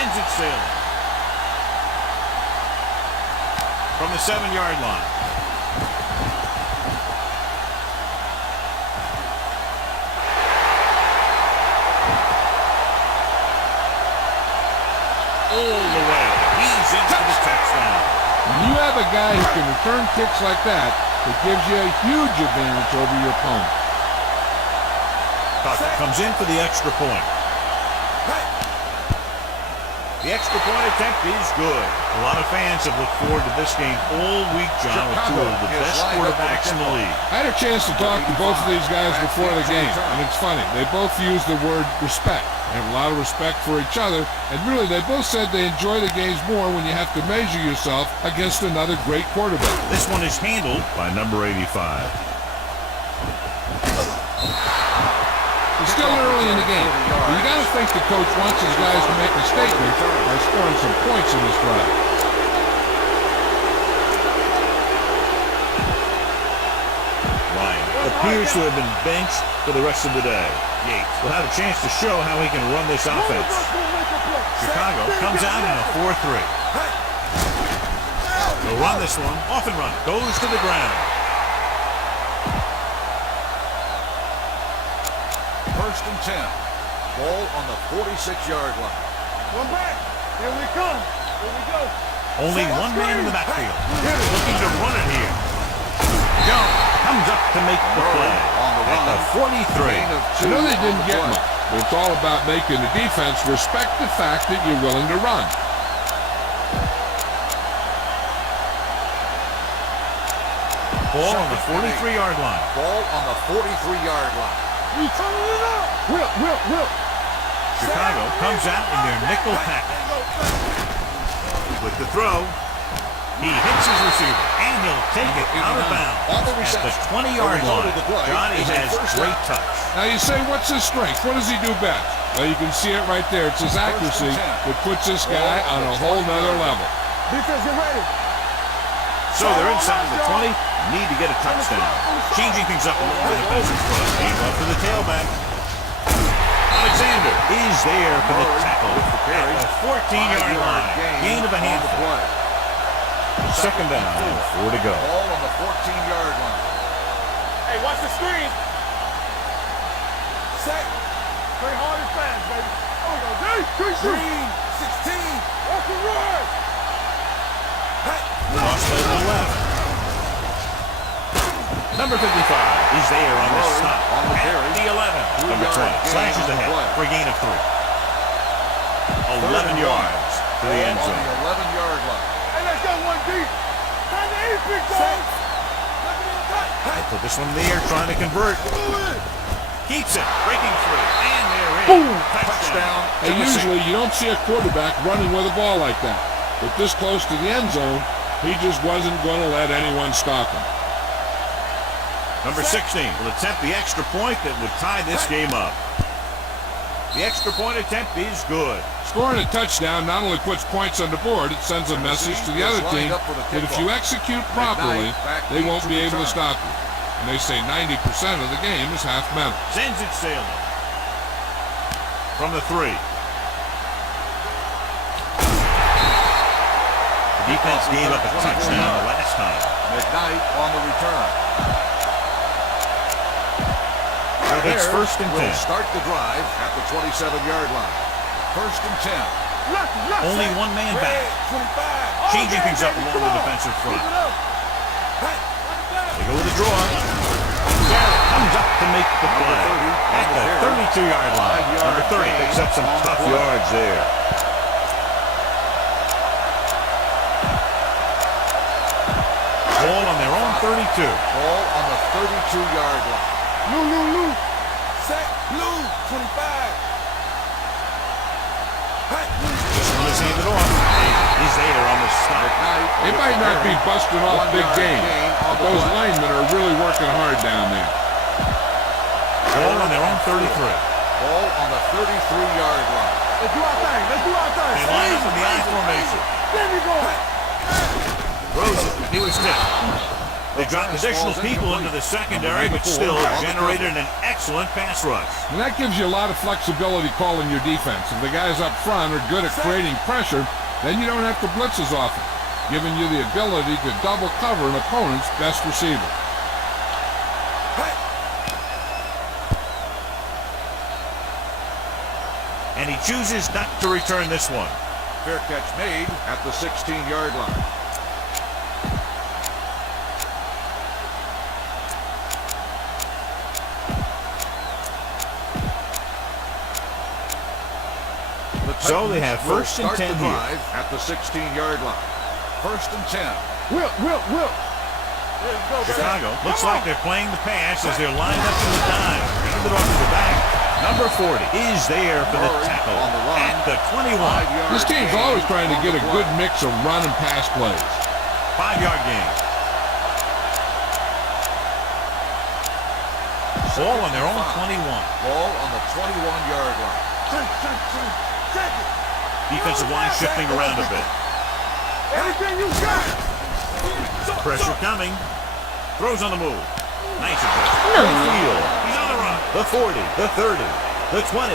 Sends it sailing. From the 7-yard line. All the way. He's into the touchdown. When you have a guy who can return kicks like that, it gives you a huge advantage over your opponent. Tucker comes in for the extra point. The extra point attempt is good. A lot of fans have looked forward to this game all week, John, with two of the best quarterbacks in the league. I had a chance to talk to both of these guys before the game, and it's funny. They both use the word respect. They have a lot of respect for each other, and really they both said they enjoy the games more when you have to measure yourself against another great quarterback. This one is handled by number 85. It's still early in the game, but you got to think the coach wants his guys to make a statement by scoring some points in this drive. Ryan appears to have been benched for the rest of the day. Yates will have a chance to show how he can run this offense. Chicago comes out in a 4-3. They'll run this one, off and run, goes to the ground. First and 10. Ball on the 46-yard line. One back. Here we come. Here we go. Only one man in the backfield. Looking to run it here. Jones comes up to make the play at the 43. I know they didn't get much, but it's all about making the defense respect the fact that you're willing to run. Ball on the 43-yard line. Ball on the 43-yard line. Will. Chicago comes out in their nickel package. With the throw, he hits his receiver, and he'll take it out of bounds at the 20-yard line. Johnny has great touch. Now you say, what's his strength? What does he do best? Well, you can see it right there. It's his accuracy that puts this guy on a whole nother level. Defense, get ready. So they're inside the 20, need to get a touchdown. Changing things up a little bit defensive front. Game up to the tailback. Alexander is there for the tackle at the 14-yard line. Gain of a handful. Second down, 4 to go. Ball on the 14-yard line. Hey, watch the screen. Set. Play hard and fast, baby. Oh, we go. Green, 16. Off the run. Cross play to the left. Number 55 is there on the stop. On the carry. The 11. Number 20 slashes ahead for a gain of 3. 11 yards to the end zone. On the 11-yard line. Hey, let's go one deep. Time to eat, big dog. They put this one in the air, trying to convert. Keeps it, breaking free, and they're in. Boom! Touchdown. And usually you don't see a quarterback running with a ball like that. But this close to the end zone, he just wasn't going to let anyone stop him. Number 16 will attempt the extra point that would tie this game up. The extra point attempt is good. Scoring a touchdown not only puts points on the board, it sends a message to the other team that if you execute properly, they won't be able to stop you. And they say 90% of the game is half mental. Sends it sailing. From the 3. The defense gave up a touchdown the last time. McKnight on the return. It's first and 10. Start the drive at the 27-yard line. First and 10. Only one man back. Changing things up along the defensive front. They go with a draw. Garrett comes up to make the play at the 32-yard line. Number 30 picks up some tough yards there. Ball on their own 32. Ball on the 32-yard line. Lou. Set. Lou. 25. This one is handed off. He's there on the stop. They might not be busting off big game, but those linemen are really working hard down there. Ball on their own 33. Ball on the 33-yard line. Let's do our thing. They line up in the I formation. There we go. Throws it. He was tipped. They dropped additional people into the secondary, but still generated an excellent pass rush. And that gives you a lot of flexibility calling your defense. If the guys up front are good at creating pressure, then you don't have to blitz as often, giving you the ability to double cover an opponent's best receiver. And he chooses not to return this one. Fair catch made at the 16-yard line. So they have first and 10 here. At the 16-yard line. First and 10. Will. Chicago looks like they're playing the pass as they're lined up in the dime. Hand it off to the back. Number 40 is there for the tackle at the 21. This team's always trying to get a good mix of run and pass plays. 5-yard gain. Ball on their own 21. Ball on the 21-yard line. Defensive line shifting around a bit. Everything you got. Pressure coming. Throws on the move. Nice adjustment. Field. He's on the run. The 40, the 30, the 20,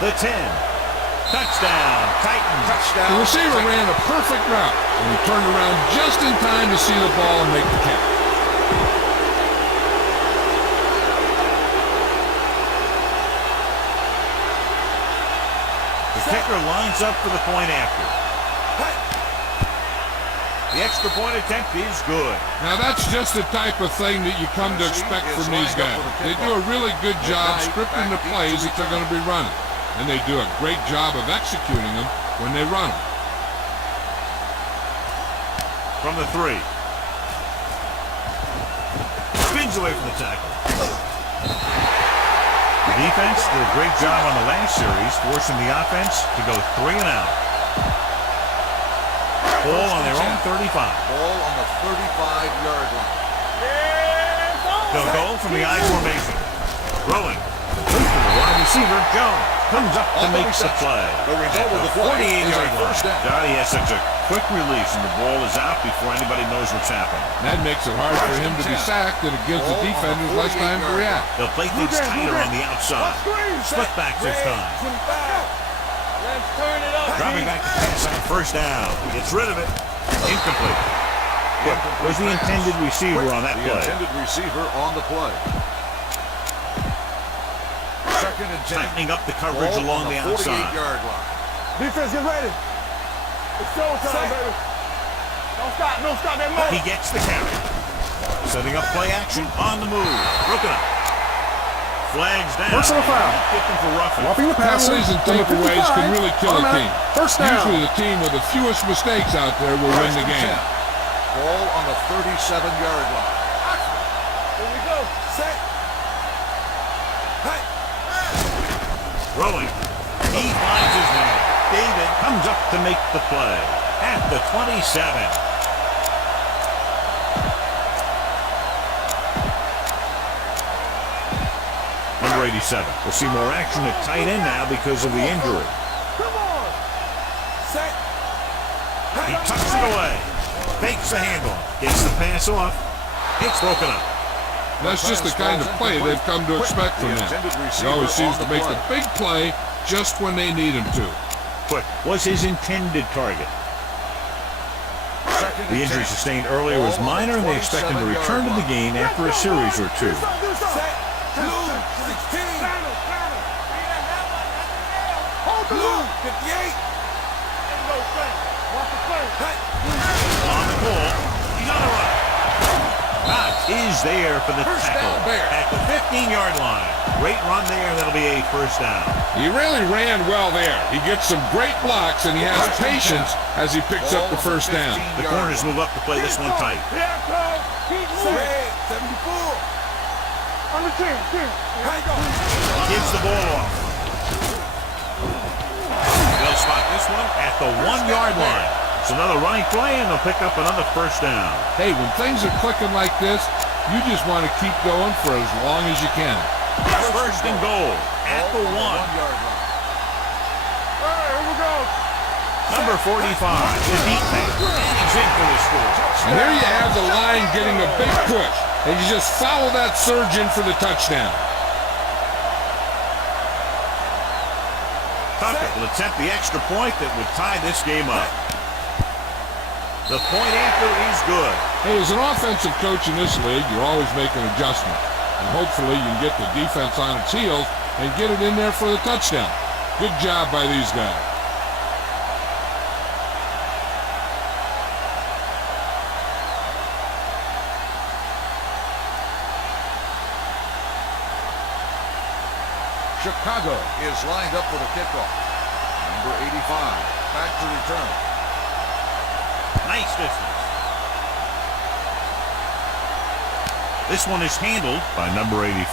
the 10. Touchdown, Titans. Touchdown. The receiver ran a perfect route, and he turned around just in time to see the ball and make the catch. The kicker lines up for the point after. The extra point attempt is good. Now that's just the type of thing that you come to expect from these guys. They do a really good job scripting the plays that they're going to be running. And they do a great job of executing them when they run them. From the 3. Spins away from the tackle. The defense did a great job on the last series, forcing the offense to go 3 and out. Ball on their own 35. Ball on the 35-yard line. They'll go from the I formation. Throwing. Loose to the wide receiver. Jones comes up to make the play. The result of the 48-yard first line. down. He has such a quick release, and the ball is out before anybody knows what's happened. That makes it hard for him to be sacked, and it gives the defenders less time to react. They'll play things tighter on the outside. Split back this time. Let's turn it up. Dropping back to pass on first down. Gets rid of it. Incomplete. Was the intended receiver on that The play. intended receiver on the play. Second and 10. Tightening up the coverage Ball along on the outside. 48-yard line. Defense, get ready. It's showtime, baby. Don't stop that motor. He gets the carry. Setting up play action on the move. Broken up. Flags down. Personal foul. Kicking for roughing. Roughing the passer. Penalties and takeaways can really kill a team. First down. Usually the team with the fewest mistakes out there will win the game. Ball on the 37-yard line. Here we go. Set. Hey. Throwing. He finds his man. David comes up to make the play at the 27. Number 87. We'll see more action at tight end now because of the injury. Come on. Set. He tucks it away. Fakes the handle. Gets the pass off. It's broken up. That's just the kind of play they've come to expect from him. He always seems to make the big play just when they need him to. Quick was his intended target. The injury sustained earlier was minor, and they expect him to return to the game after a series or two. Set. Blue, 16. Blue, 58. On the ball, he's on the run. Knox is there for the tackle at the 15-yard line. Great run there, that'll be a first down. He really ran well there. He gets some great blocks, and he has patience as he picks up the first down. The corners move up to play this one tight. Keep moving. 74. On the 10. Gives the ball off. They'll spot this one at the 1-yard line. It's another running play, and they'll pick up another first down. Hey, when things are clicking like this, you just want to keep going for as long as you can. First and goal at the 1. All right, here we go. Number 45, the deep man. And he's in for the score. And there you have the line getting a big push. And you just follow that surge in for the touchdown. Tucker will attempt the extra point that would tie this game up. The point after is good. Hey, as an offensive coach in this league, you're always making adjustments. And hopefully you can get the defense on its heels and get it in there for the touchdown. Good job by these guys. Chicago is lined up for the kickoff. Number 85, back to return. Nice distance. This one is handled by number 85.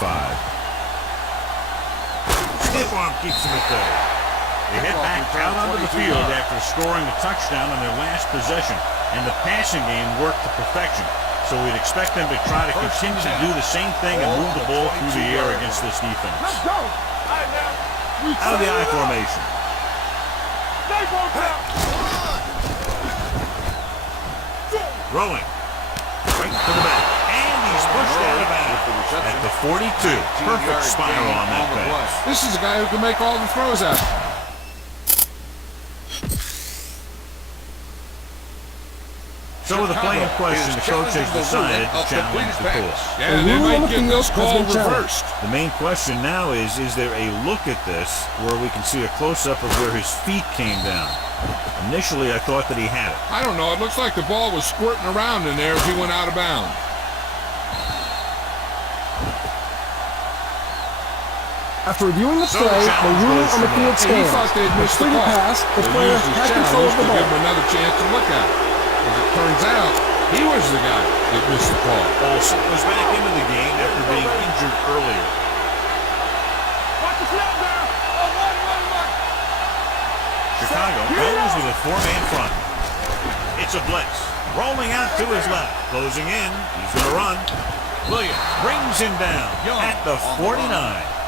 Stiff arm keeps him at bay. They head back out onto the field after scoring a touchdown on their last possession, and the passing game worked to perfection. So we'd expect them to try to continue to do the same thing and move the ball through the air against this defense. Let's go. All right, now. Out of the I formation. Throwing. Right to the back. And he's pushed out of bounds at the 42. Perfect spiral on that pass. This is a guy who can make all the throws out. So with the play in question, the coach has decided to challenge the call. Yeah, they might get this call reversed. The main question now is there a look at this where we can see a close-up of where his feet came down? Initially, I thought that he had it. I don't know. It looks like the ball was squirting around in there as he went out of bounds. After reviewing the play, the rule on the field stands. He thought they'd missed the Completed call. pass, the They player used his had control of challenge the to give him ball. another chance to look at it. As it turns out, he was the guy that missed the call. Olsen was back into the game after being injured earlier. Watch the snap there. Oh, one. Chicago goes with a four-man front. It's a blitz. Rolling out to his left. Closing in. He's going to run. Williams brings him down at the 49.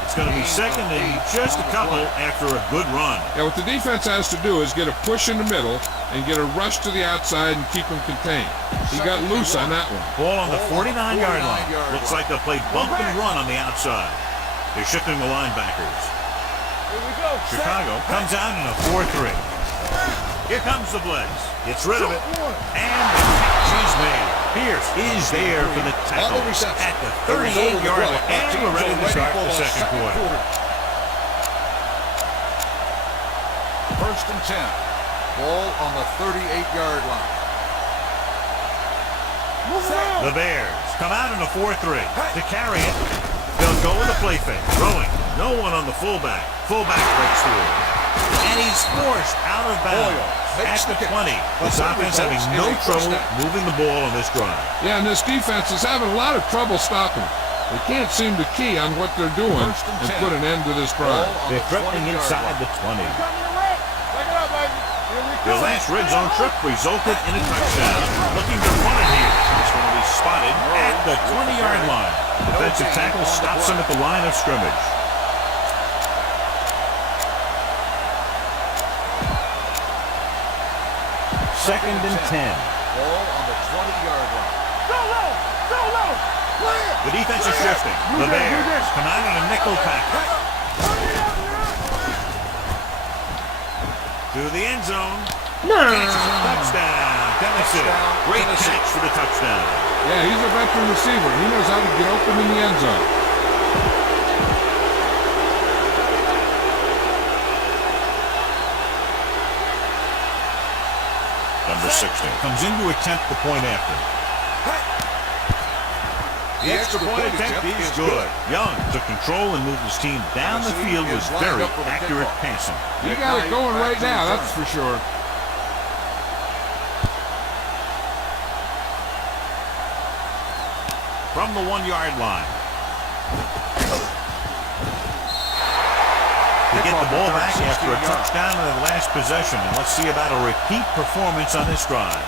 It's going to be second and just a couple after a good run. Yeah, what the defense has to do is get a push in the middle and get a rush to the outside and keep him contained. He got loose on that one. Ball on the 49-yard line. Looks like they'll play bump and run on the outside. They're shifting the linebackers. Here we go. Chicago comes out in a 4-3. Here comes the blitz. Gets rid of it. And the catch is made. Pierce is there for the tackle at the 38-yard line. And we're ready to start the second quarter. First and 10. Ball on the 38-yard line. The Bears come out in a 4-3. To carry it, they'll go with a play fake. Throwing. No one on the fullback. Fullback breaks through. And he's forced out of bounds at the 20. This offense having no trouble moving the ball on this drive. Yeah, and this defense is having a lot of trouble stopping. They can't seem to key on what they're doing and put an end to this drive. They're threatening inside the 20. Coming to Rick. Take it up, baby. Here we Their go. last red zone trip resulted in a touchdown. Looking to run it here. It's going to be spotted at the 20-yard line. Defensive tackle stops him at the line of scrimmage. Second and 10. Ball on the 20-yard line. Go low. Clear. The defense is shifting. The Bears come out in a nickel package. To the end zone. Catches a touchdown. Tennessee. Great catch for the touchdown. Yeah, he's a veteran receiver. He knows how to get open in the end zone. Number 16 comes in to attempt the point after. The extra point attempt is good. Young took control and moved his team down the field with very accurate passing. You got it going right now, that's for sure. From the 1-yard line. To get the ball back after a touchdown in the last possession. And let's see about a repeat performance on this drive.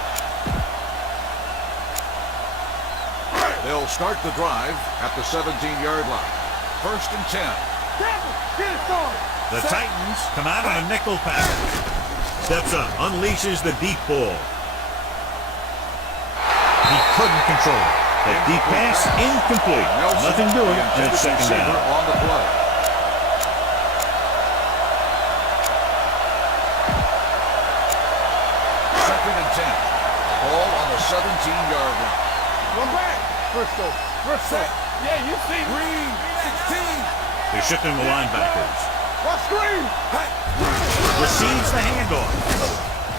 They'll start the drive at the 17-yard line. First and 10. Get it started. The Titans come out on a nickel package. steps up, unleashes the deep ball. He couldn't control it. The deep pass, incomplete. Nothing doing, and it's second down. On the play. Second and 10. Ball on the 17-yard line. Run back. First go. Yeah, you see. Green, 16. They're shifting the linebackers. Watch screen. Receives the handoff.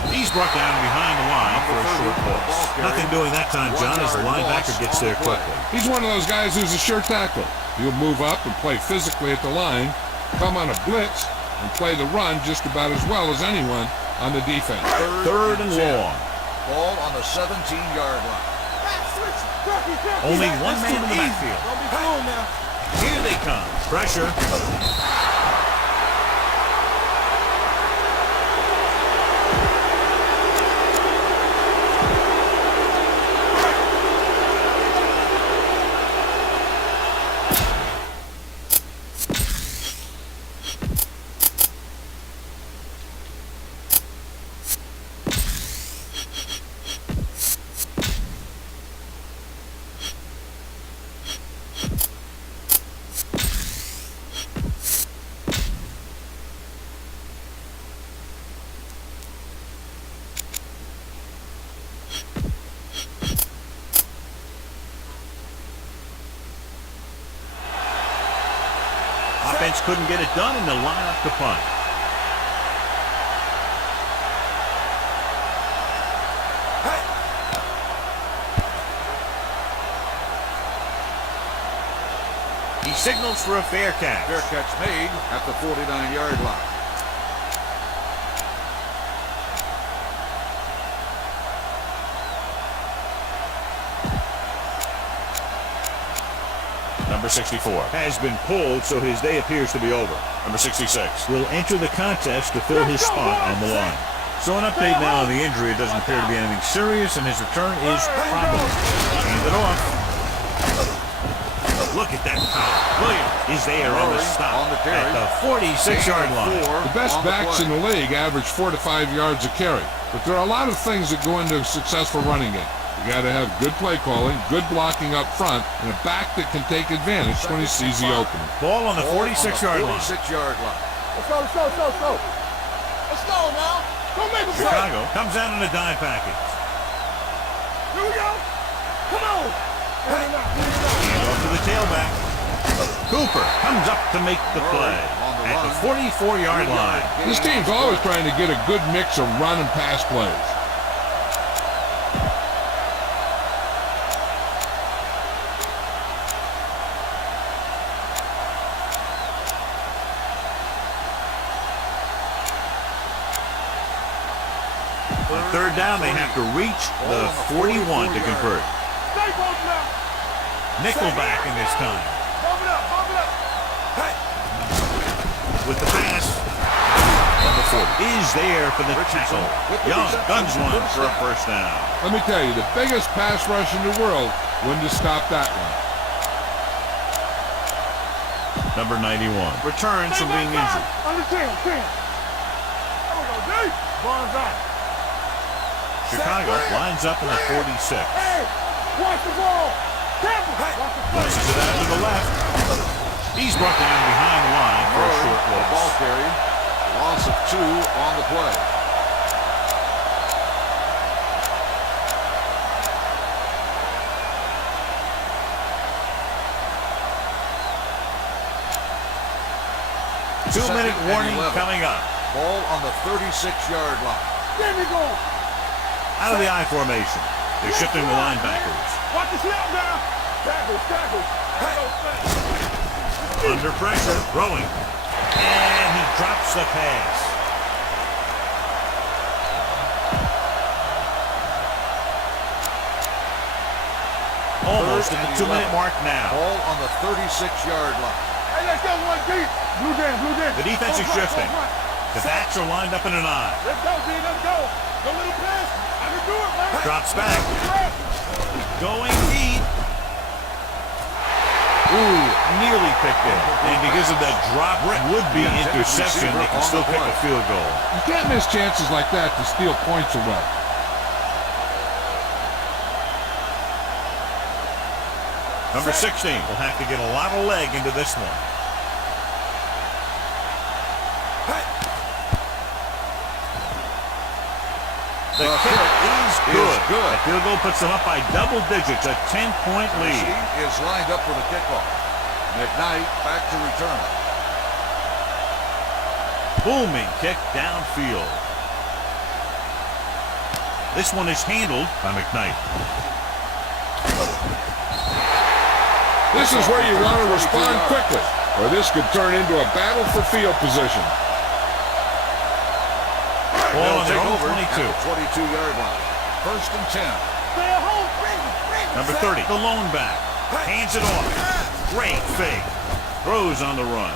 He's brought down behind the line for a short ball. Nothing doing that time, John, as the linebacker gets there quickly. He's one of those guys who's a sure tackle. He'll move up and play physically at the line, come on a blitz, and play the run just about as well as anyone on the defense. Third and long. Ball on the 17-yard line. Only one man in the backfield. Don't be fooled now. Here they come. Pressure. Offense couldn't get it done, and they'll line up to punt. He signals for a fair catch. Fair catch made at the 49-yard line. Number 64 has been pulled, so his day appears to be over. Number 66 will enter the contest to fill his spot on the line. So an update now on the injury. It doesn't appear to be anything serious, and his return is probable. Hand it off. Look at that power. Williams is there on the stop at the 46-yard line. The best backs in the league average 4 to 5 yards a carry, but there are a lot of things that go into a successful running game. You got to have good play calling, good blocking up front, and a back that can take advantage when he sees the opening. Ball on the 46-yard line. 46-yard line. Let's go. Let's go now. Don't make a play. Chicago comes out in a dime package. Here we go. Come on. Hand off to the tailback. Cooper comes up to make the play at the 44-yard line. This team's always trying to get a good mix of run and pass plays. On third down, they have to reach the 41 to convert. Stay both now. Nickelback in this time. Bump it up. Hey. With the pass. Number 40 is there for the tackle. Young guns one for a first down. Let me tell you, the biggest pass rush in the world wouldn't have stopped that one. Number 91 returns from being injured. Under 10. There we go, D. Barnes out. Chicago lines up in the 46. Hey, watch the ball. Places it out to the left. He's brought down behind the line for a short loss. Ball carry. Loss of 2 on the play. Two-minute warning coming up. Ball on the 36-yard line. There we go. Out of the I formation. They're shifting the linebackers. Watch the snap now. Tackle. Under pressure, throwing. And he drops the pass. Almost at the 2-minute mark now. Ball on the 36-yard line. Hey, let's go one deep. Blue jam. The defense is shifting. The backs are lined up in an I. Let's go, D. Let's go. Go little pass. I can do it, man. Drops back. Going deep. Ooh, nearly picked it. And because of that drop would-be interception, they can still kick a field goal. You can't miss chances like that to steal points away. Number 16 will have to get a lot of leg into this one. The kick is good. The field goal puts them up by double digits, a 10-point lead. He is lined up for the kickoff. McKnight back to return. Booming kick downfield. This one is handled by McKnight. This is where you want to respond quickly, or this could turn into a battle for field position. Ball on their own 22. 22-yard line. First and 10. Number 30, the lone back. Hands it off. Great fake. Throws on the run.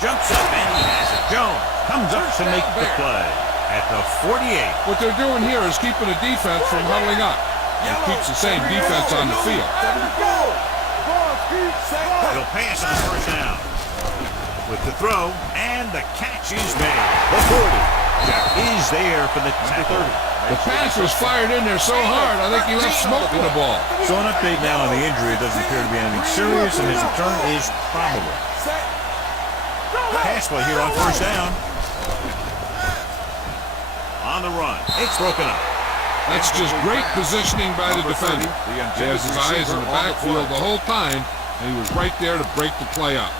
Jumps up and he has it. Jones comes up to make the play at the 48. What they're doing here is keeping the defense from huddling up. It keeps the same defense on the field. He'll pass on first down. With the throw, and the catch is made. The 40. Jack is there for the tackle. The pass was fired in there so hard, I think he left smoke in the ball. So an update now on the injury. It doesn't appear to be anything serious, and his return is probable. Pass play here on first down. On the run. It's broken up. That's just great positioning by the defender. He has his eyes in the backfield the whole time, and he was right there to break the play up.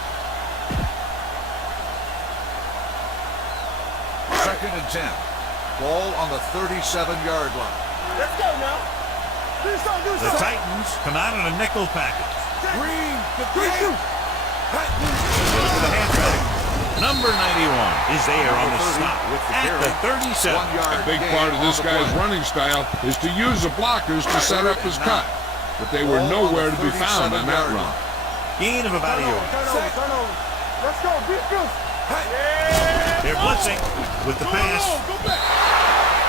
Second and 10. Ball on the 37-yard line. Let's go now. Please don't do The Titans come out in a nickel package. Green, the Look at the halfback. Number 91 is there on the stop at the 37. A big part of this guy's running style is to use the blockers to set up his cut, but they were nowhere to be found on that run. Gain of about a yard. Turn over. Let's go, beat this. They're blitzing with the pass.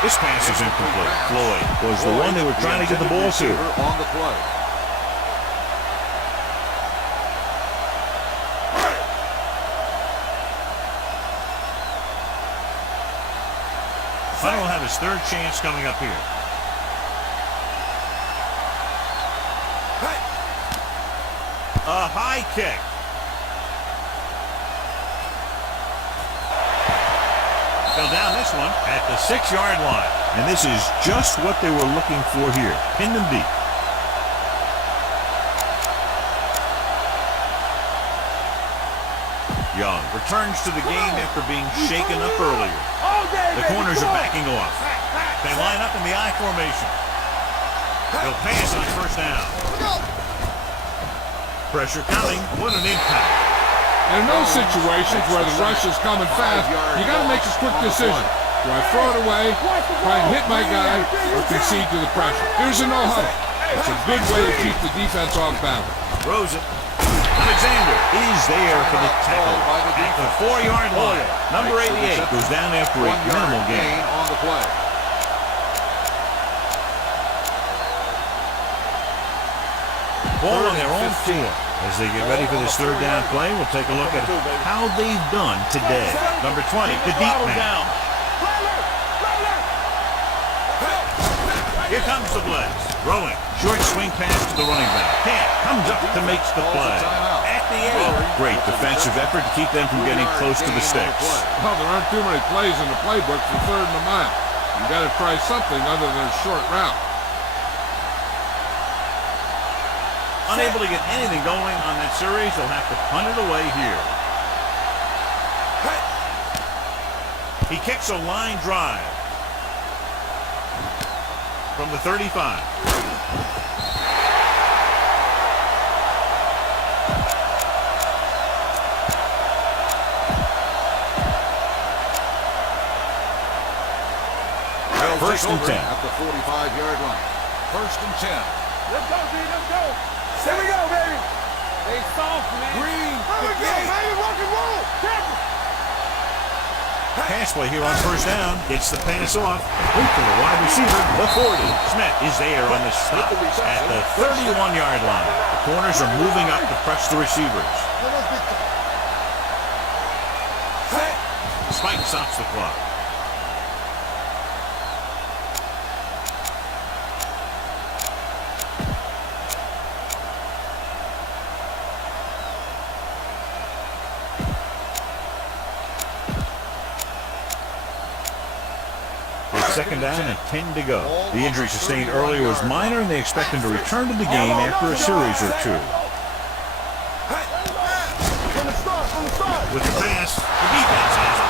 This pass is incomplete. Floyd was the one they were trying to get the ball to. On the play. Hunter will have his third chance coming up here. A high kick. Fell down this one at the 6-yard line. And this is just what they were looking for here. Pin them deep. Young returns to the game after being shaken up earlier. The corners are backing off. They line up in the I formation. They'll pass on first down. Pressure coming. What an impact. And in those situations where the rush is coming fast, you got to make a quick decision. Do I throw it away, try and hit my guy, or concede to the pressure? Here's a no-huddle. It's a good way to keep the defense off balance. Throws it. Alexander is there for the tackle at the 4-yard line. Number 88 goes down after a minimal gain. On the play. Ball on their own 4. As they get ready for this third down play, we'll take a look at how they've done today. Number 20, the deep man. Here comes the blitz. Throwing. Short swing pass to the running back. Camp comes up to make the play. At the 8. Great defensive effort to keep them from getting close to the sticks. Well, there aren't too many plays in the playbook for third and a mile. You got to try something other than a short route. Unable to get anything going on that series, they'll have to punt it away here. He kicks a line drive from the 35. First and 10 at the 45-yard line. First and 10. Let's go, G. Let's go. Here we go, baby. They soft, man. Green. Here we go, baby. Rock and roll. Careful. Pass play here on first down. Gets the pass off. Complete to the wide receiver, the 40. Smith is there on the stop at the 31-yard line. The corners are moving up to press the receivers. Spike stops the clock. Second down and 10 to go. The injury sustained earlier was minor, and they expect him to return to the game after a series or two. With the pass, the defense has it.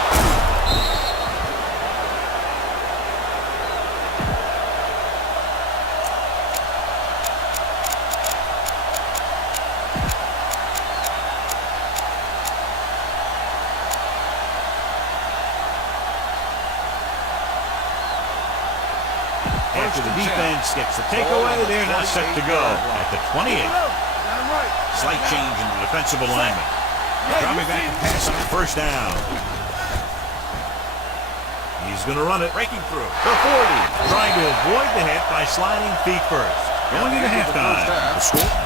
After the defense gets the takeaway, they're now set to go at the 28. Slight change in the defensive alignment. Dropping back to pass on first down. He's going to run it, breaking through. The 40, trying to avoid the hit by sliding feet first. Going into halftime. The score.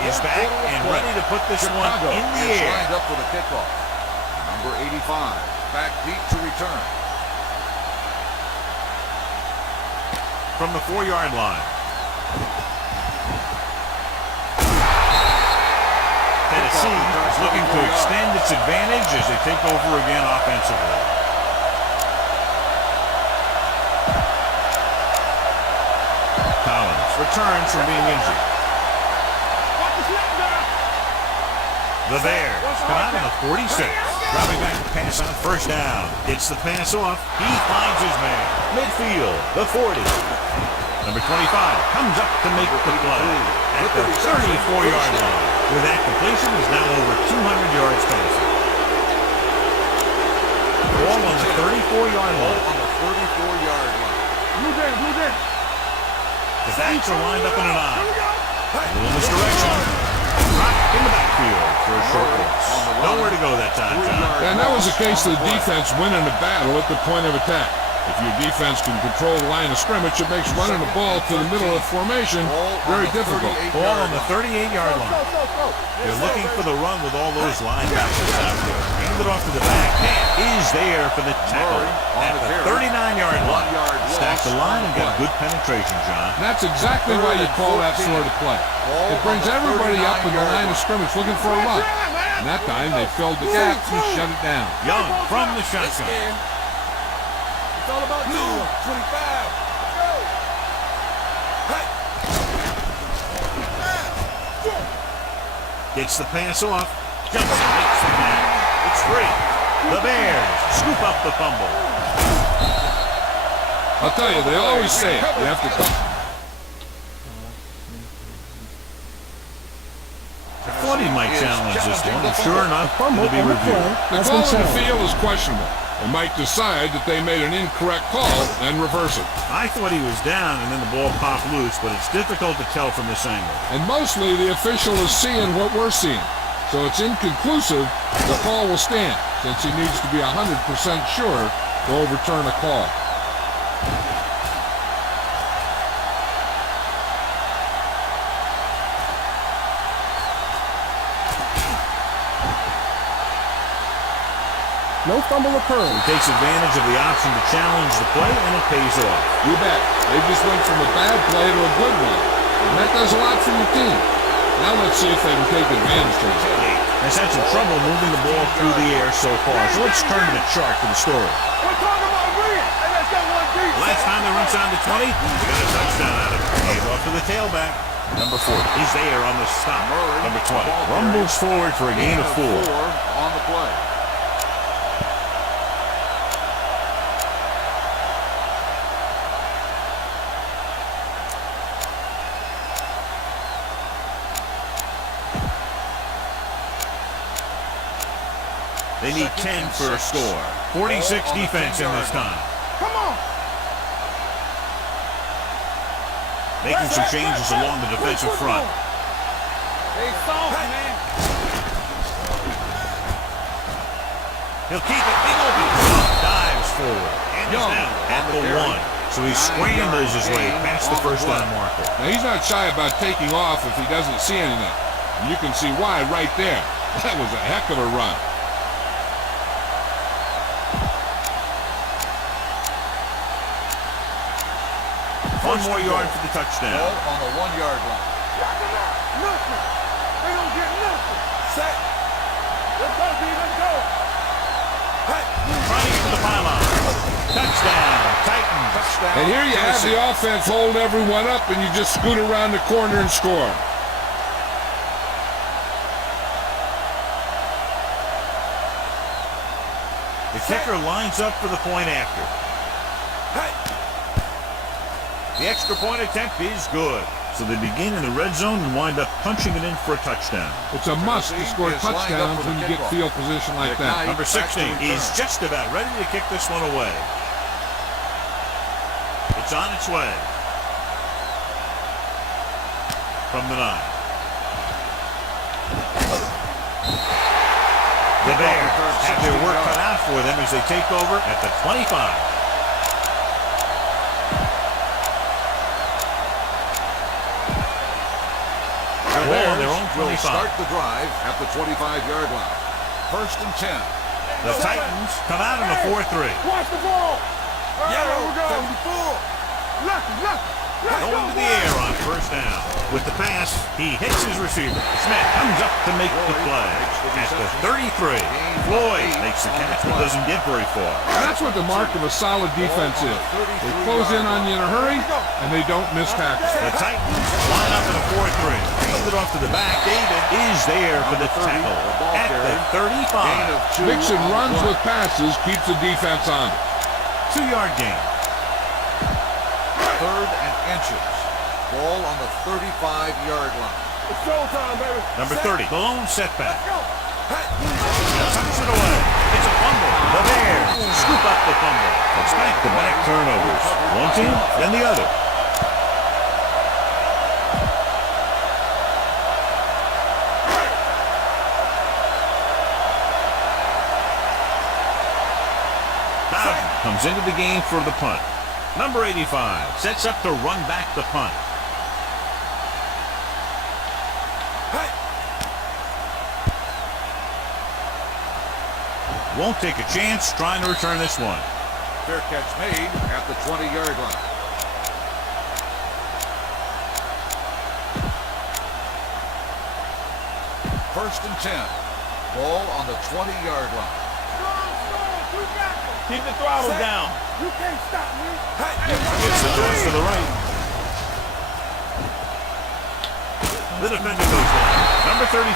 Is back and ready to put this one in the air. Lined up for the kickoff. Number 85, back deep to return. From the 4-yard line. Tennessee is looking to extend its advantage as they take over again offensively. Collins returns from being injured. The Bears come out on the 46. Dropping back to pass on first down. Gets the pass off. He finds his man. Midfield, the 40. Number 25 comes up to make the play at the 34-yard line. With that completion, is now over 200 yards passing. Ball on the 34-yard line. On the 34-yard line. Who's in? The backs are lined up in an eye. A little misdirection. Rock in the backfield for a short loss. Nowhere to go that time, John. And that was a case of the defense winning a battle at the point of attack. If your defense can control the line of scrimmage, it makes running the ball to the middle of formation very difficult. Ball on the 38-yard line. They're looking for the run with all those linebackers out there. Hand it off to the back. Man is there for the tackle at the 39-yard line. Stacked the line and got good penetration, John. And that's exactly why you call that sort of play. It brings everybody up in the line of scrimmage looking for a run. And that time they filled the gap and shut it down. Young from the shotgun. It's all about you. 25. Gets the pass off. Jumps and makes the catch. It's free. The Bears scoop up the fumble. I'll tell you, they always say it. You have to come. I thought he might challenge this one, and sure enough, it'll be reviewed. The call on the field is questionable. They might decide that they made an incorrect call and reverse it. I thought he was down and then the ball popped loose, but it's difficult to tell from this angle. And mostly the official is seeing what we're seeing. So it's inconclusive. The call will stand since he needs to be 100% sure to overturn a call. No fumble occurring. He takes advantage of the option to challenge the play, and it pays off. You bet. They just went from a bad play to a good one. And that does a lot for your team. Now let's see if they can take advantage of it. Has had some trouble moving the ball through the air so far, so let's turn to the chart for the story. We're talking about reading. And let's get one deep. Last time they runs down to 20, they got a touchdown out of it. He's off to the tailback. Number 40. He's there on the stop. Number 20. Rumbles forward for a gain of 4. On the play. They need 10 for a score. 46 defense in this time. Come on. Making some changes along the defensive front. Hey, soft, man. He'll keep it. Big open. Dives forward. And is now at the 1. So he scrambles his way past the first down marker. Now, he's not shy about taking off if he doesn't see anything. You can see why right there. That was a heck of a run. One more yard for the touchdown. Ball on the 1-yard line. Nothing. They don't get nothing. Set. Let's go, D. Let's go. Running into the pylon. Touchdown, Titans. Touchdown. And here you have the offense hold everyone up, and you just scoot around the corner and score. The kicker lines up for the point after. The extra point attempt is good. So they begin in the red zone and wind up punching it in for a touchdown. It's a must to score touchdowns when you get field position like that. Number 16 is just about ready to kick this one away. It's on its way. From the 9. The Bears have their work cut out for them as they take over at the 25. The Ball on their own will 25. start the drive at the 25-yard line. 1st and 10. The Titans come out in a 4-3. Watch the ball. Yellow, we go. 74. Lucky. Going to the air on first down. With the pass, he hits his receiver. Smith comes up to make the play. At the 33, Floyd makes the catch but doesn't get very far. And that's what the mark of a solid defense is. They close in on you in a hurry, and they don't miss tackles. The Titans line up in a 4-3. Hand it off to the back. David is there for the tackle. At the 35. Mixon runs with passes, keeps the defense on. 2-yard gain. 3rd and inches. Ball on the 35-yard line. It's showtime, baby. Number 30, the lone setback. Tucks it away. It's a fumble. The Bears scoop up the fumble. It's back-to-back turnovers. One team, then the other. Bowden comes into the game for the punt. Number 85 sets up to run back the punt. Won't take a chance trying to return this one. Fair catch made at the 20-yard line. First and 10. Ball on the 20-yard line. Keep the throttle down. You can't stop me. It's the toss to the right. The defender goes down. Number 34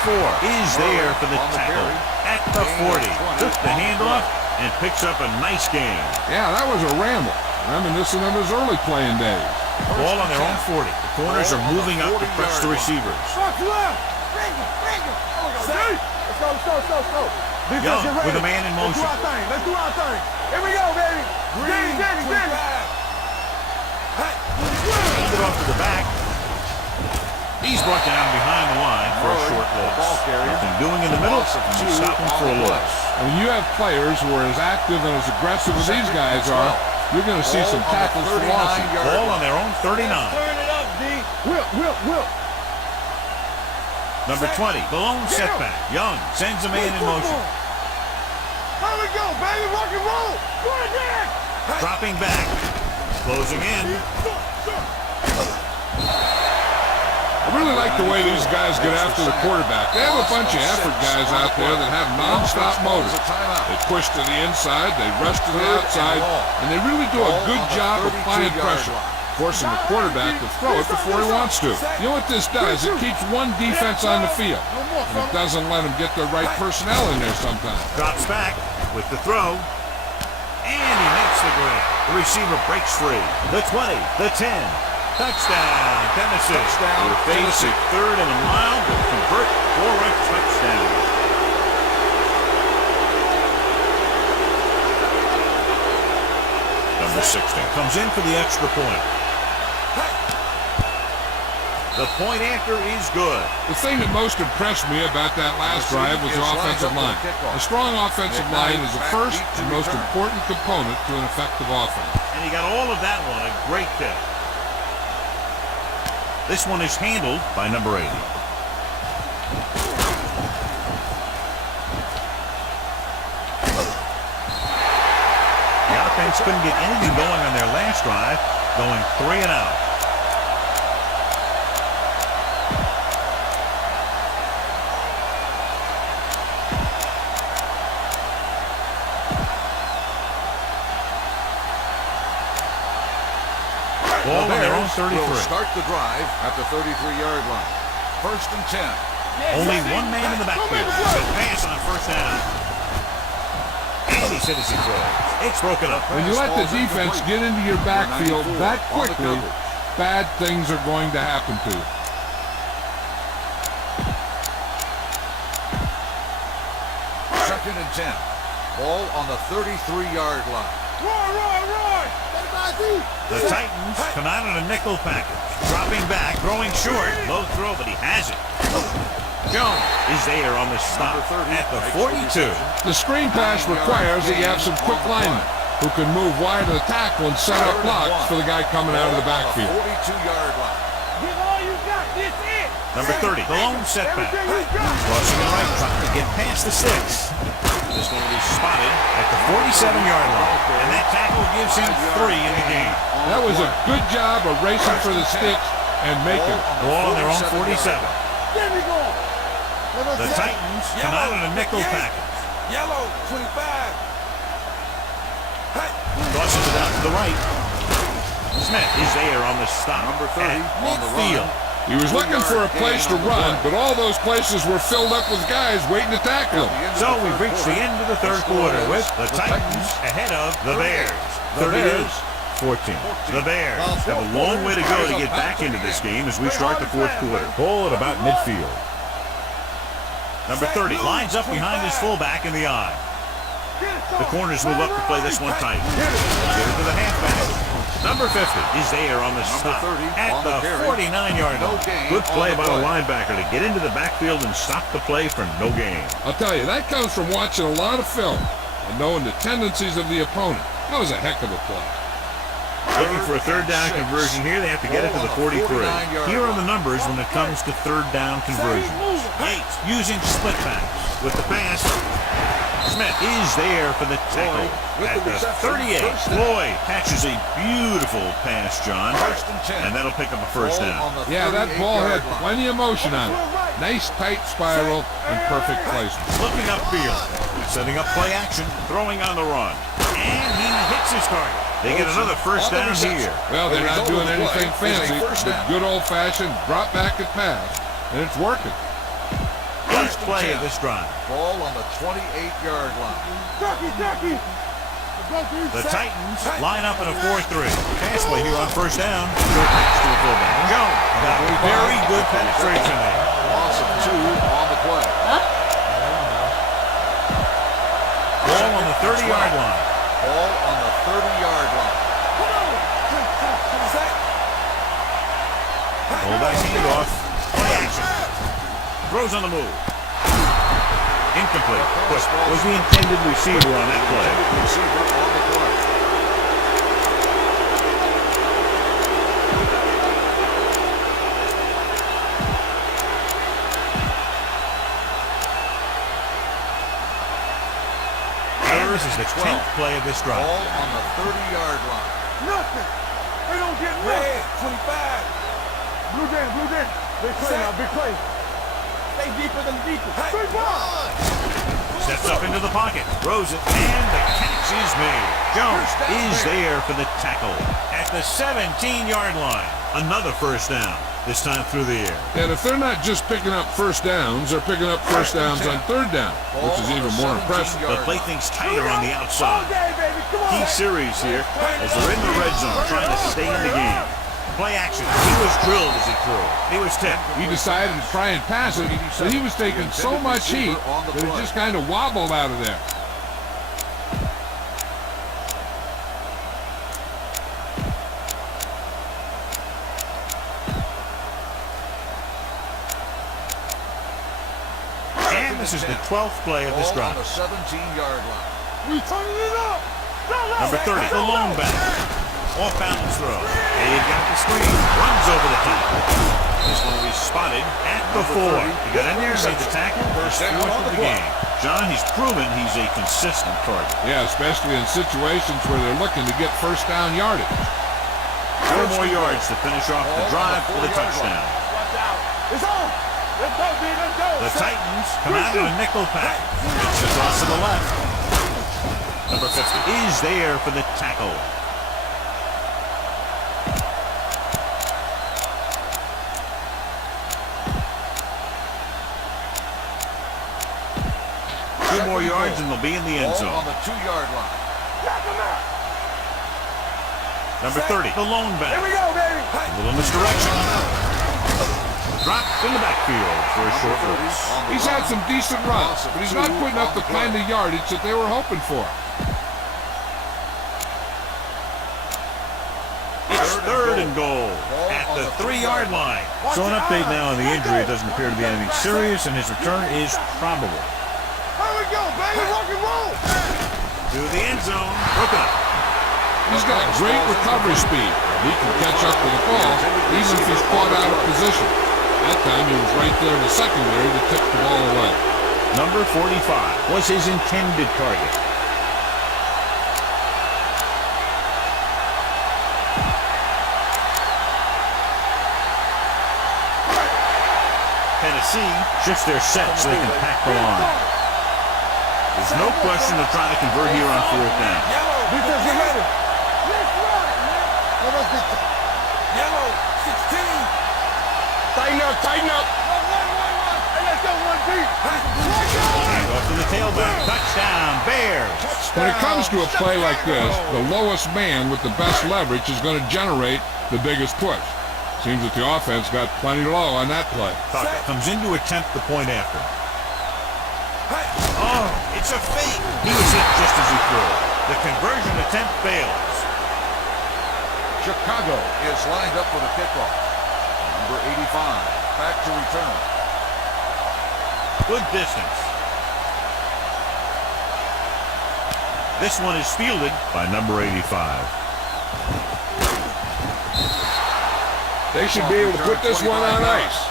is there for the tackle at the 40. Took the handoff and picks up a nice gain. Yeah, that was a ramble. Reminiscent of his early playing days. Ball on their own 40. The corners are moving up to press the receivers. Fuck left. Bring it. Let's go. Defense, Young get ready. with a man in motion. Let's do our thing. Here we go, baby. Danny. Hand it off to the back. He's brought down behind the line for a short loss. Nothing doing in the middle, and you stop him for a loss. And when you have players who are as active and as aggressive as these guys are, you're going to see some tackles for losses. Ball on their own 39. Turn it up, D. Whip. Number 20, the lone setback. Young sends a man in motion. Here we go, baby. Rock and roll. Go ahead. Dropping back. Closing in. I really like the way these guys get after the quarterback. They have a bunch of effort guys out there that have non-stop motors. They push to the inside, they rush to the outside, and they really do a good job of applying pressure, forcing the quarterback to throw it before he wants to. You know what this does? It keeps one defense on the field, and it doesn't let them get the right personnel in there sometimes. Drops back with the throw. And he makes the grab. The receiver breaks free. The 20, the 10. Touchdown, Tennessee. They face it 3rd and a mile, but convert for a touchdown. number 60. Comes in for the extra point. The point after is good. The thing that most impressed me about that last drive was the offensive line. A strong offensive line is the first and most important component to an effective offense. And he got all of that one, a great kick. This one is handled by number 80. The offense couldn't get anything going on their last drive, going 3 and out. Ball on their own 33. Will start the drive at the 33-yard line. 1st and 10. Only one man in the backfield. Good pass on 1st down. And he said as he throws. It's broken up. When you let the defense get into your backfield that quickly, bad things are going to happen to you. 2nd and 10. Ball on the 33-yard line. Roy! The Titans come out in a nickel package. Dropping back, throwing short. Low throw, but he has it. Jones is there on the stop at the 42. The screen pass requires that you have some quick linemen who can move wide of the tackle and set up blocks for the guy coming out of the backfield. 42-yard line. Give all you got. This it. Number 30, the lone setback. Everything you got. Crossing the right, trying to get past the 6. This one will be spotted at the 47-yard line. And that tackle gives him 3 in the game. That was a good job of racing for the sticks and making Ball on their own 47. There we go. The Titans come out in a nickel package. Yellow, 25. Tosses it out to the right. Smith is there on the stop. Number 30 at on the midfield. run. He was looking for a place to run, but all those places were filled up with guys waiting to tackle him. So we've reached the end of the 3rd quarter with the Titans ahead of the Bears. 38-14. The Bears have a long way to go to get back into this game as we start the 4th quarter. Ball at about midfield. Number 30 lines up behind his fullback in the eye. The corners move up to play this one tight. Get it to the halfback. Number 50 is there on the stop at the 49-yard line. Good play by the linebacker to get into the backfield and stop the play for no gain. I'll tell you, that comes from watching a lot of film and knowing the tendencies of the opponent. That was a heck of a play. Looking for a 3rd down conversion here. They have to get it to the 43. Here are the numbers when it comes to 3rd down conversions. Yates using split backs with the pass. Smith is there for the tackle at the 38. Floyd catches a beautiful pass, John, and that'll pick up a 1st down. Yeah, that ball had plenty of motion on it. Nice tight spiral and perfect placement. Looking upfield, setting up play action, throwing on the run, and he hits his target. They get another 1st down here. Well, they're not doing anything fancy, but good old-fashioned drop back and pass, and it's working. First play of this drive. Ball on the 28-yard line. Turkey. The Titans line up in a 4-3. Pass play here on 1st down. Short pass to the fullback. Jones got very good penetration there. Loss of 2 on the play. Ball on the 30-yard line. Ball on the 30-yard line. Fullback handoff. Play action. Throws on the move. Incomplete. But was the intended receiver on that play. Receiver on the play. This is the 10th play of this drive. Ball on the 30-yard line. Nothing. They don't get red. 25. Blue down. Big play now, big play. Stay deeper than deeper. Straight ball. Steps up into the pocket, throws it, and the catch is made. Jones is there for the tackle at the 17-yard line. Another 1st down, this time through the air. And if they're not just picking up 1st downs, they're picking up 1st downs on 3rd down, which is even more impressive. But play things tighter on the outside. All day, baby. Come on. Key series here as they're in the red zone trying to stay in the game. Play action. He was drilled as he threw. He was tipped. He decided to try and pass it, but he was taking so much heat that it just kind of wobbled out of there. And this is the 12th play of this Ball on drive. the 17-yard line. We turning it up. Number 30, the lone back. Off balance throw. And he got the screen. Runs over the tackle. This one will be spotted at the 4. He got in there, made the tackle. First down fourth on of the the clock. game. John, he's proven he's a consistent target. Yeah, especially in situations where they're looking to get first down yardage. 4 more yards to finish off the drive for the touchdown. Watch out. It's on. Let's go, B. Let's go. The Titans come out in a nickel pack. It's across to the left. Number 50 is there for the tackle. Two more yards and they'll be in the end Ball on zone. the 2-yard line. Knock him out. Number 30, the lone Here we back. go, baby. A little misdirection. Dropped in the backfield for a short release. He's had some decent runs, but he's not putting up the kind of yardage that they were hoping for. It's 3rd and goal at the 3-yard line. So an update now on the injury. It doesn't appear to be anything serious, and his return is probable. Here we go, baby. Rock and roll. To the end zone. Broken up. He's got great recovery speed. He can catch up with the ball, even if he's caught out of position. That time he was right there in the secondary to tip the ball away. Number 45 was his intended target. Tennessee shifts their set so they can pack the line. There's no question of trying to convert here on 4th down. Defense, get ready. Let's run, man. Yellow, 16. Tighten up, tighten up. One. Hey, let's go, 1 deep. And off to the tailback. Touchdown, Bears. When it comes to a play like this, the lowest man with the best leverage is going to generate the biggest push. Seems that the offense got plenty low on that play. Tucker comes in to attempt the point after. Oh, it's a fake. He was hit just as he threw. The conversion attempt fails. Chicago is lined up for the kickoff. Number 85, back to return. Good distance. This one is fielded by number 85. They should be able to put this one on ice.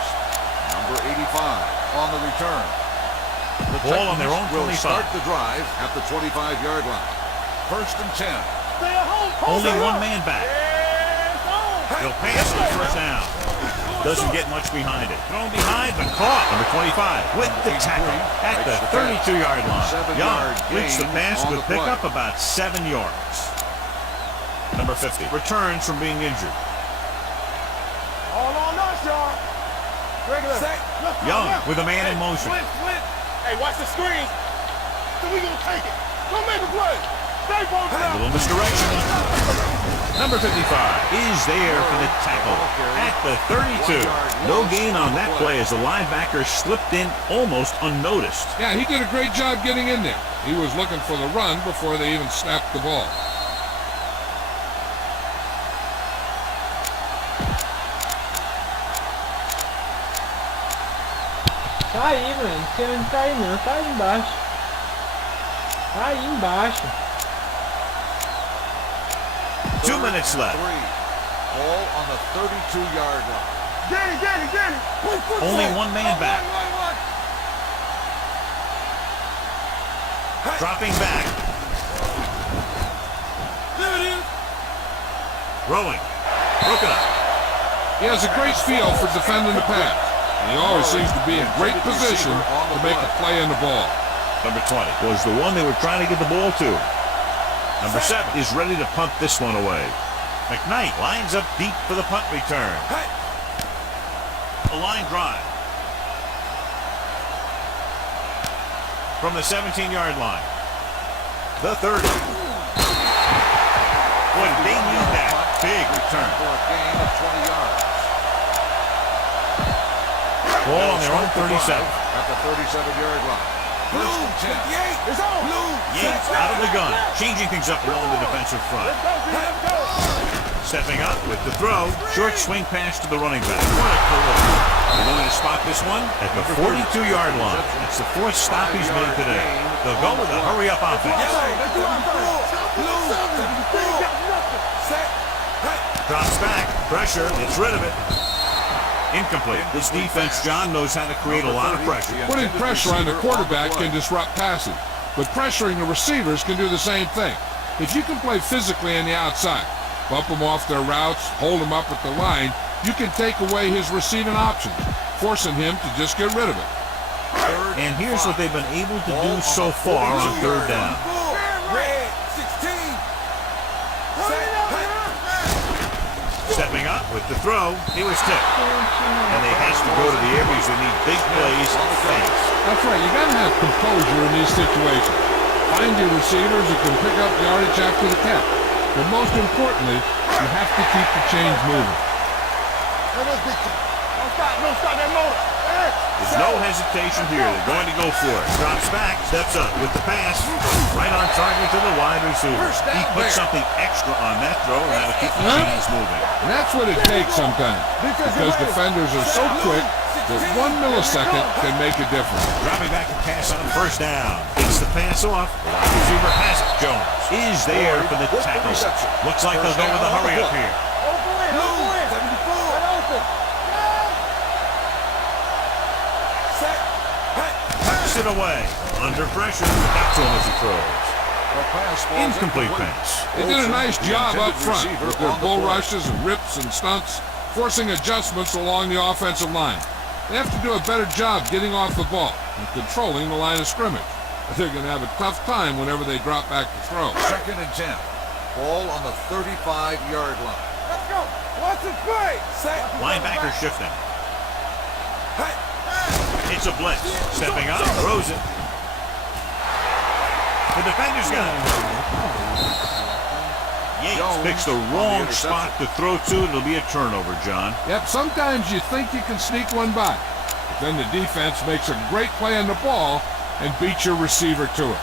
Number 85 on the return. The Ball on their own Titans will 25. start the drive at the 25-yard line. 1st and 10. Only one man back. He'll pass on the 1st down. Doesn't get much behind it. Thrown behind, but caught. Number 25 with the tackle at the 32-yard line. Young leads the pass with pickup about 7 yards. Number 50 returns from being injured. All on us, y'all. Regular. Young with a man in motion. Split. Hey, watch the screen. So we gonna take it. Go make a play. Stay focused A out. little misdirection. Number 55 is there for the tackle at the 32. No gain on that play as the linebacker slipped in almost unnoticed. Yeah, he did a great job getting in there. He was looking for the run before they even snapped the ball. Tá aí, mano. Você não tá aí não, tá aí embaixo. Tá aí embaixo. 2 minutes left. Ball on the 32-yard line. Danny. Only one man back. Dropping back. There it is. Rolling. Broken up. He has a great feel for defending the pass. And he always seems to be in great position to make a play in the ball. Number 20 was the one they were trying to get the ball to. Number 7 is ready to punt this one away. McKnight lines up deep for the punt return. A line drive. From the 17-yard line. The 30. Boy, they need that big return. For a gain of 20 yards. Ball on their own 37. At the 37-yard line. 1st and 10. It's on. Yates out of the gun, changing things up along the defensive front. Let's go. Stepping up with the throw. Short swing pass to the running back. What a collision. They're going to spot this one at the 42-yard line. It's the fourth stop he's made today. They'll go with a hurry-up offense. Drops back, pressure, gets rid of it. Incomplete. This defense, John, knows how to create a lot of pressure. Putting pressure on the quarterback can disrupt passing, but pressuring the receivers can do the same thing. If you can play physically on the outside, bump them off their routes, hold them up at the line, you can take away his receiving options, forcing him to just get rid of it. And here's what they've been able to do so far on third down. Stepping up with the throw, he was tipped. And they has to go to the air because they need big plays fast. That's right, you got to have composure in these situations. Find your receivers who can pick up yardage after the catch. But most importantly, you have to keep the chains moving. Don't stop that motor. There's no hesitation here. They're going to go for it. Drops back, steps up with the pass. Right on target to the wide receiver. He puts something extra on that throw, and that'll keep the chains moving. And that's what it takes sometimes, because defenders are so quick that 1 millisecond can make a difference. Dropping back to pass on first down. Gets the pass off. The wide receiver has it. Jones is there for the tackle. Looks like they'll go with a hurry up here. Puts it away. Under pressure. Back to him as he throws. Incomplete pass. They did a nice job up front with their bull rushes and rips and stunts, forcing adjustments along the offensive line. They have to do a better job getting off the ball and controlling the line of scrimmage. They're going to have a tough time whenever they drop back to throw. 2nd and 10. Ball on the 35-yard line. Let's go. Watch the play. Linebacker shifting. It's a blitz. Stepping up, throws it. The defender's got it. Yates picks the wrong spot to throw to. It'll be a turnover, John. Yep, sometimes you think you can sneak one by, but then the defense makes a great play on the ball and beats your receiver to it.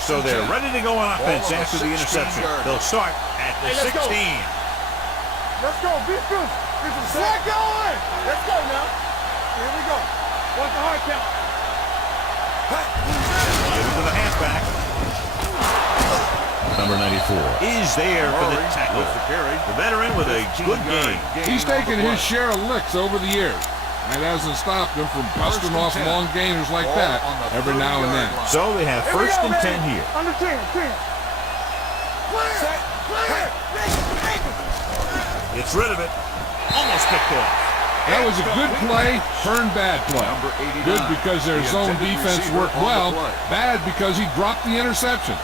So they're ready to go on offense after the interception. They'll start at the 16. Let's go. Beat this. Get going. Let's go now. Here we go. Watch the hard count. Give it to the halfback. Number 94 is there for the tackle. The veteran with a good game. He's taken his share of licks over the years. That hasn't stopped him from busting off long gainers like that every now and then. So they have 1st and 10 here. Under 10. Gets rid of it. Almost picked off. That was a good play, turned bad play. Good because their zone defense worked well. Bad because he dropped the interception.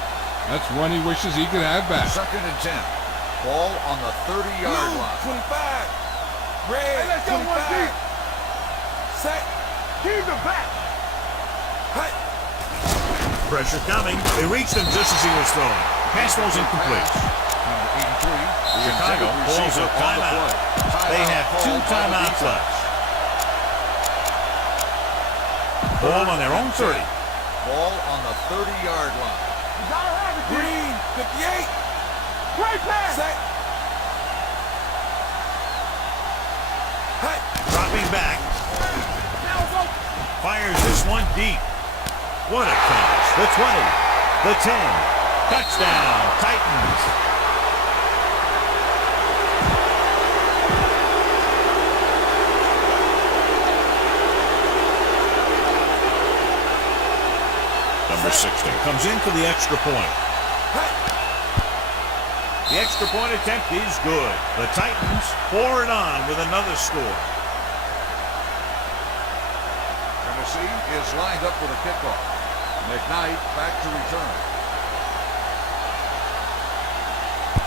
That's one he wishes he could have back. 2nd and 10. Ball on the 30-yard line. 25. Red. Hey, let's go 25. Set. Keep it back. Pressure coming. They reached him just as he was throwing. Pass was incomplete. Number 83. Chicago calls a timeout. They have 2 timeouts left. Ball on their own 30. Ball on the 30-yard line. Green, 58. Great pass. Set. Dropping back. Fires this one deep. What a catch. The 20. The 10. Touchdown, Titans. Number 60 comes in for the extra point. The extra point attempt is good. The Titans pour it on with another score. Tennessee is lined up for the kickoff. McKnight back to return.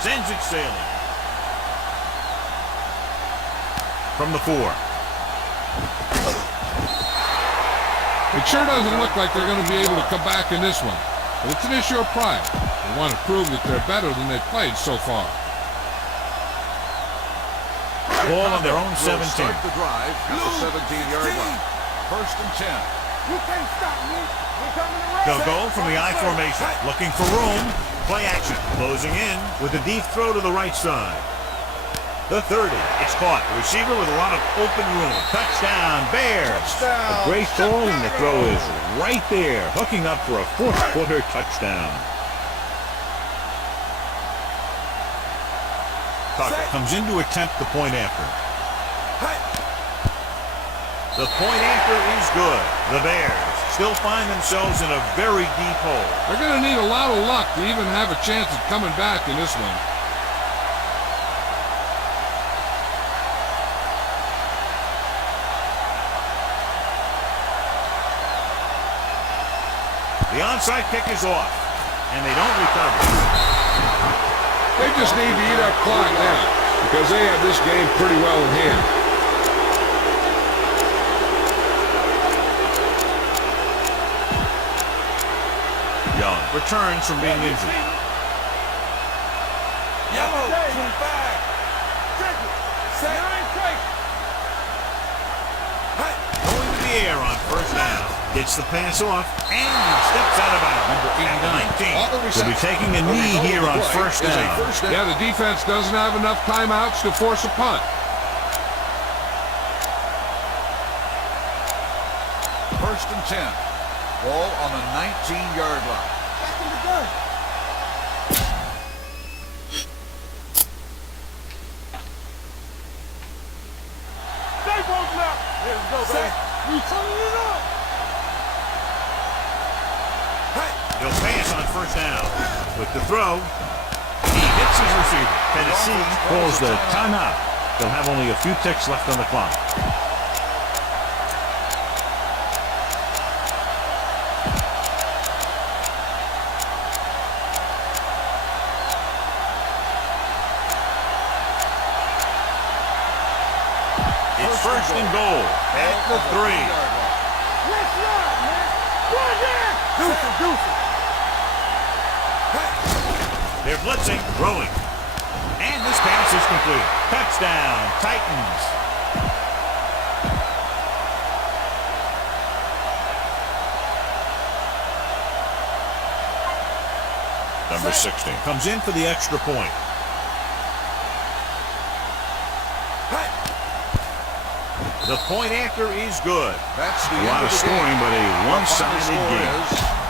Sends it sailing. From the 4. It sure doesn't look like they're going to be able to come back in this one, but it's an issue of pride. They want to prove that they're better than they've played so far. Ball on their own 17. Start the drive at the 17-yard line. 1st and 10. You can't stop me. We're coming around. They'll go from the I formation, looking for room. Play action, closing in with a deep throw to the right side. The 30. It's caught. The receiver with a lot of open room. Touchdown, Bears. Touchdown. A great throw, and the throw is right there, hooking up for a fourth-quarter touchdown. Tucker comes in to attempt the point after. The point after is good. The Bears still find themselves in a very deep hole. They're going to need a lot of luck to even have a chance at coming back in this one. The onside kick is off, and they don't recover. They just need to eat up clock now because they have this game pretty well in hand. Young returns from being injured. Yellow, 25. Going to the air on first down. Gets the pass off, and he steps out of bounds. Number 89. They'll be taking a knee here on first down. Yeah, the defense doesn't have enough timeouts to force a punt. First and 10. Ball on the 19-yard line. Back in the gun. Stay both left. There we go, baby. You turning it up. He'll pass on first down. With the throw, he hits his receiver. Tennessee calls the timeout. They'll have only a few ticks left on the clock. It's first and goal at the 3. Let's ride, man. Run here. Deuce it. They're blitzing, throwing. And this pass is complete. Touchdown, Titans. Number 16 comes in for the extra point. The point after is good. That's the A lot of scoring, but a one-sided game.